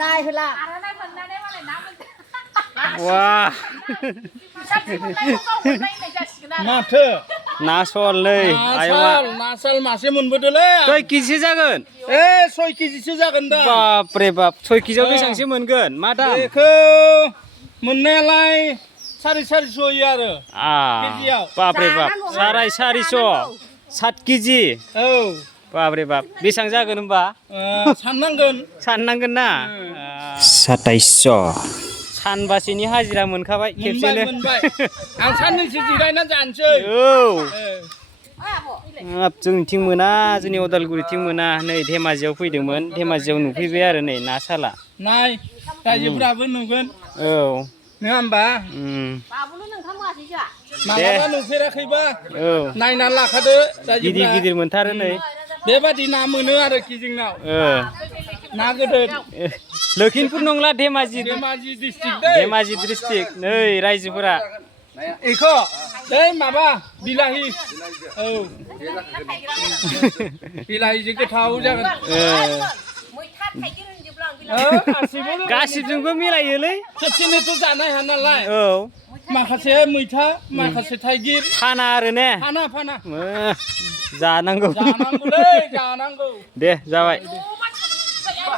นายคือละ ว้า माथो นาซอนเลยไอ้ว่า नासल मासे मोनबोदोलै सय केजि जागोन 6 केजिसो जागोन दा बाप रे बाप 6 केजियाव बेसेबांसो मोनगोन मा दाम बेखौ मोननायालाय 450 होयो आरो केजियाव बाप रे बाप 450 7 केजि औ बाप रे बाप बेसेबां जागोन होमबा साननांगोन ना 2700 सानबासेनि हाजिरा मोनखाबाय खेबसेनो मोनबाय आं साननैसो जिरायना जानोसै हाब जोंनिथिं मोना जोंनि उदालगुरिथिं मोना नै धेमाजियाव फैदोंमोन धेमाजियाव नुफैबाय आरो नै ना साला नाय रायजोफ्राबो नुगोन औ नङा होमबा मालाबा नुफेराखैबा नायना लाखादो गिदिर गिदिर मोनथारो नै बेबादि ना मोनो आरोखि जोंनाव ना गोदोर लखिमपुर नंला धेमाजि डिस्ट्रिक्ट नै रायजोफोरा इखौ दै माबा बिलाहि औ बिलाहिजों गोथाव जागोन गासिबजोंबो मिलायोलै खेबसेनोथ' जानो हाया नालाय औ माखासे मैथा माखासे थाइगिर फाना आरो ने फाना जानांगौलै जानांगौ दे जाबाय